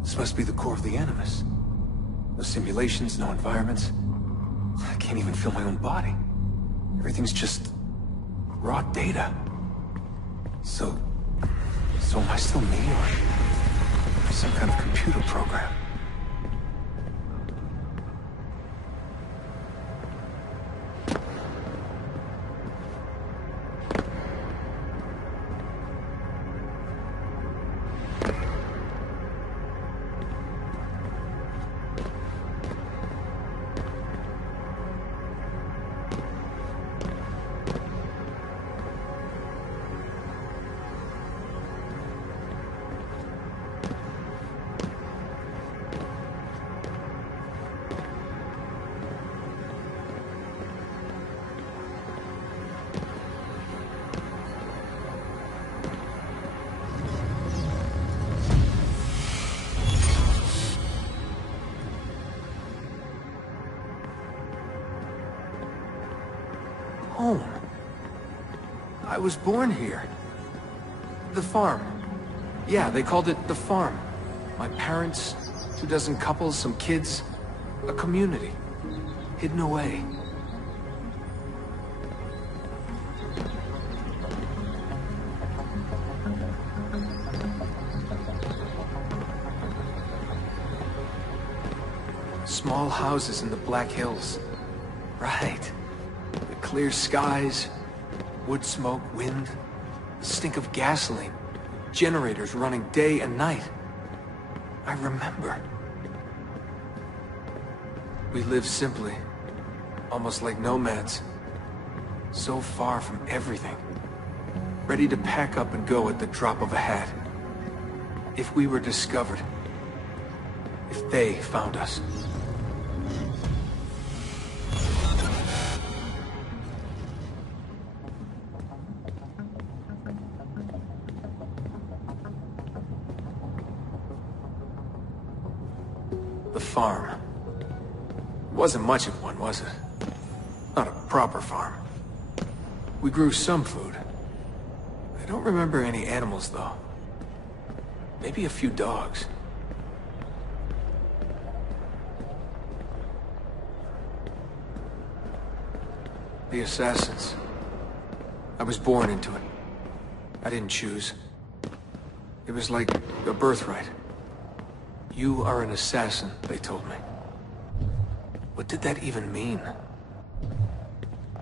This must be the core of the Animus. No simulations, no environments. I can't even feel my own body. Everything's just raw data. So am I still me, or some kind of computer program? Home. I was born here. The farm. Yeah, they called it the farm. My parents, 24 couples, some kids, a community. Hidden away. Small houses in the Black Hills. Right. Clear skies, wood smoke, wind, the stink of gasoline, generators running day and night. I remember. We lived simply, almost like nomads, so far from everything, ready to pack up and go at the drop of a hat. If we were discovered, if they found us. The farm. Wasn't much of one, was it? Not a proper farm. We grew some food. I don't remember any animals, though. Maybe a few dogs. The assassins. I was born into it. I didn't choose. It was like a birthright. You are an assassin, they told me. What did that even mean?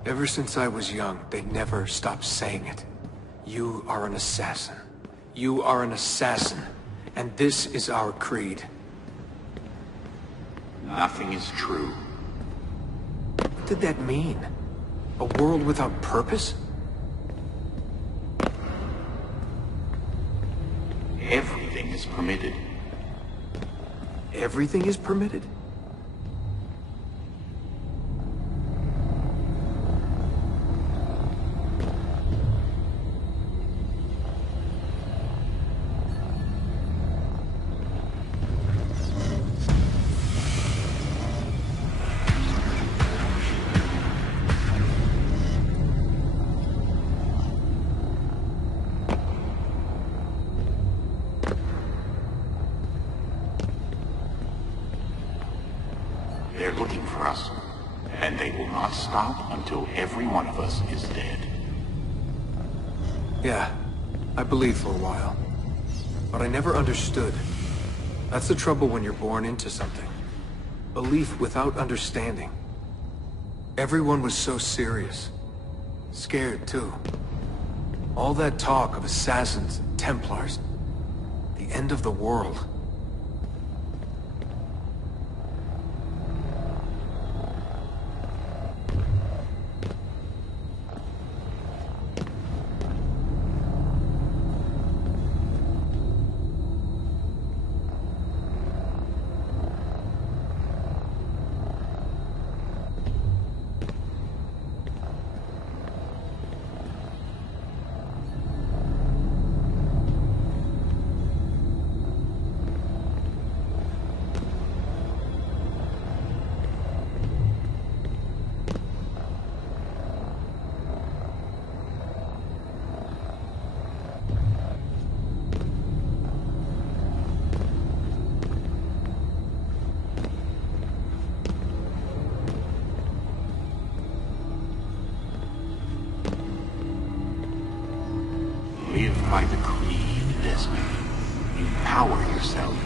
Ever since I was young, they never stopped saying it. You are an assassin. You are an assassin. And this is our creed. Nothing is true. What did that mean? A world without purpose? Everything is permitted. Everything is permitted? They're looking for us, and they will not stop until every one of us is dead. Yeah, I believed for a while. But I never understood. That's the trouble when you're born into something. Belief without understanding. Everyone was so serious. Scared, too. All that talk of assassins and Templars. The end of the world. by the creed, Desmond. You power yourself.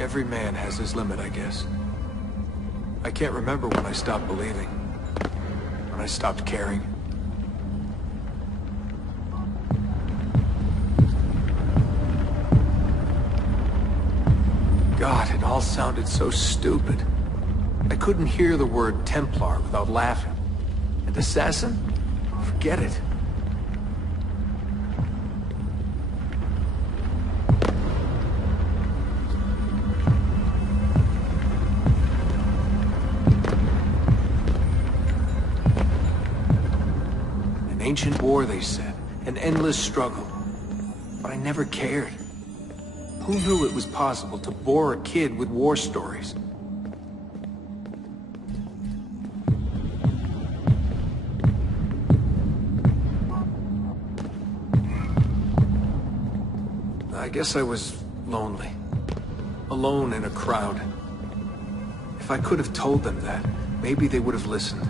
Every man has his limit, I guess. I can't remember when I stopped believing. When I stopped caring. God, it all sounded so stupid. I couldn't hear the word Templar without laughing. And assassin? Forget it. An ancient war, they said. An endless struggle. But I never cared. Who knew it was possible to bore a kid with war stories? I guess I was lonely. Alone in a crowd. If I could have told them that, maybe they would have listened.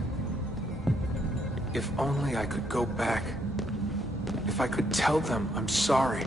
If only I could go back. If I could tell them I'm sorry.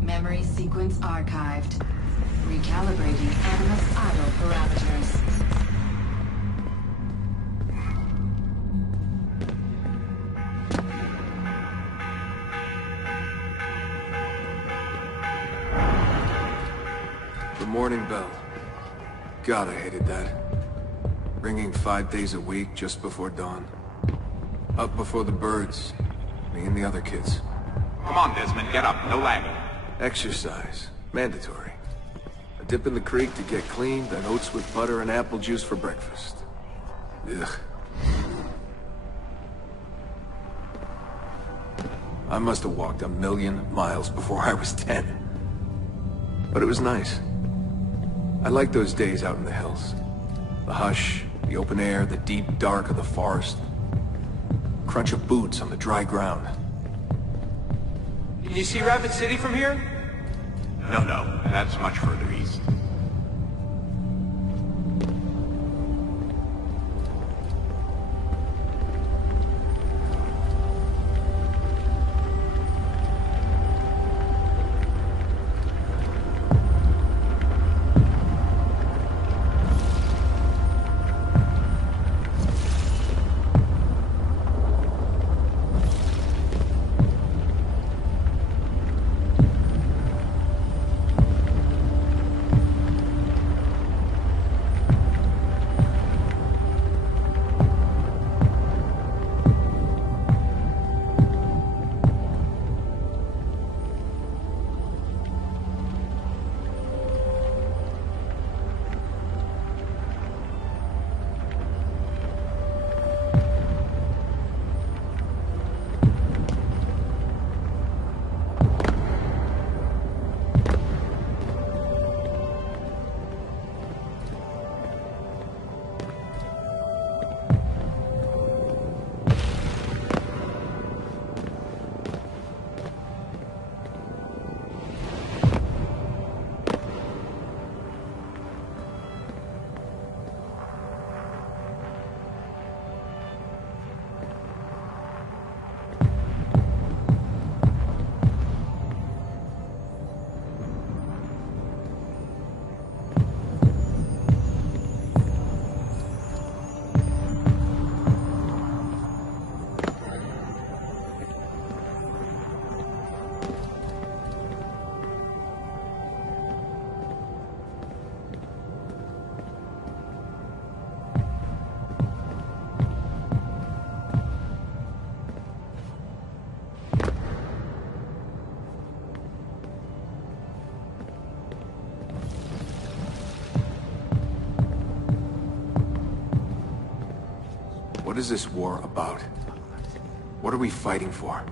Memory sequence archived. Recalibrating Animus idle parameters. The morning bell. God, I hated that. Ringing 5 days a week just before dawn. Up before the birds. Me and the other kids. Come on, Desmond, get up. No lagging. Exercise. Mandatory. A dip in the creek to get clean, then oats with butter and apple juice for breakfast. Ugh. I must have walked 1,000,000 miles before I was 10. But it was nice. I liked those days out in the hills. The hush, the open air, the deep dark of the forest. Crunch of boots on the dry ground. Can you see Rapid City from here? No, that's much further east. What is this war about? What are we fighting for?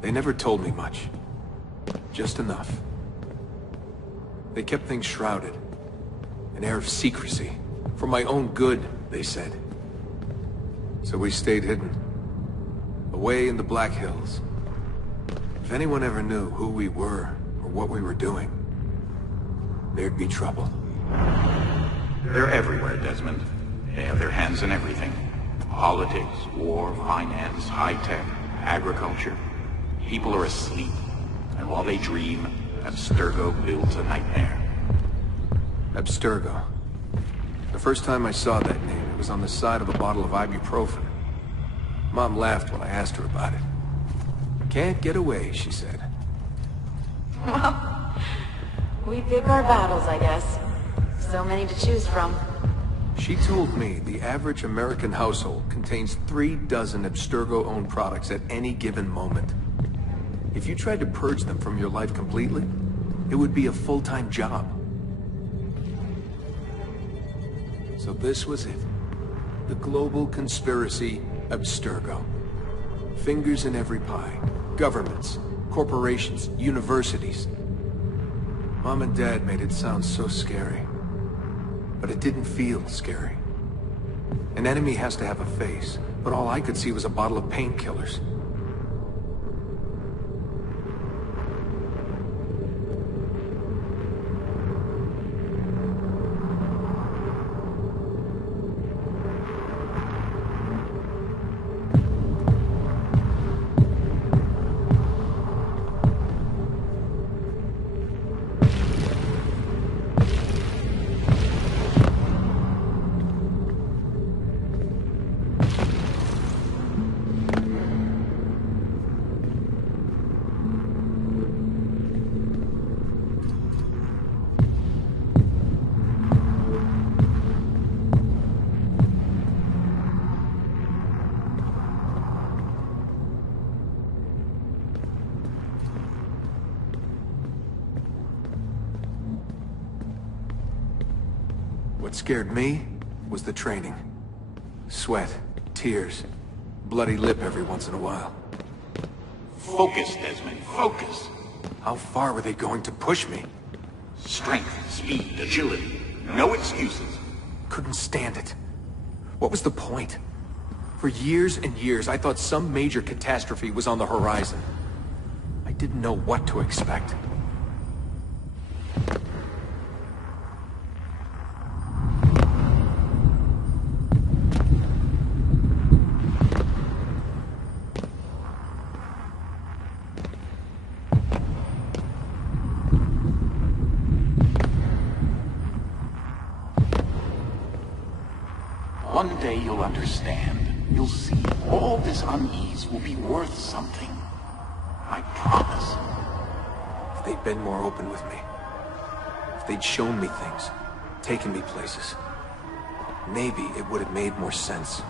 They never told me much. Just enough. They kept things shrouded. An air of secrecy. For my own good, they said. So we stayed hidden. Away in the Black Hills. If anyone ever knew who we were or what we were doing, there'd be trouble. They're everywhere, Desmond. They have their hands in everything. Politics, war, finance, high-tech, agriculture. People are asleep. And while they dream, Abstergo builds a nightmare. Abstergo. The first time I saw that name, it was on the side of a bottle of ibuprofen. Mom laughed when I asked her about it. Can't get away, she said. Well, we pick our battles, I guess. So many to choose from. She told me the average American household contains 36 Abstergo-owned products at any given moment. If you tried to purge them from your life completely, it would be a full-time job. So this was it. The global conspiracy Abstergo. Fingers in every pie. Governments, corporations, universities. Mom and Dad made it sound so scary. But it didn't feel scary. An enemy has to have a face, but all I could see was a bottle of painkillers. What scared me was the training. Sweat, tears, bloody lip every once in a while. Focus, Desmond, focus. How far were they going to push me? Strength, speed, agility. No excuses. Couldn't stand it. What was the point? For years and years, I thought some major catastrophe was on the horizon. I didn't know what to expect. One day you'll understand. You'll see all this unease will be worth something. I promise. If they'd been more open with me. If they'd shown me things. Taken me places. Maybe it would have made more sense.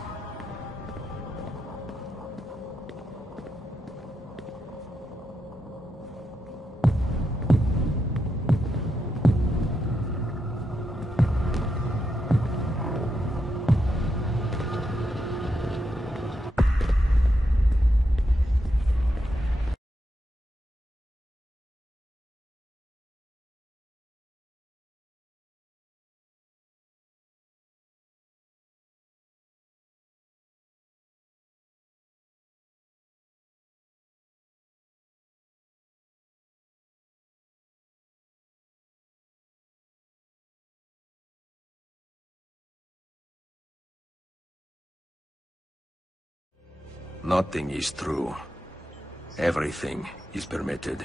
Nothing is true. Everything is permitted.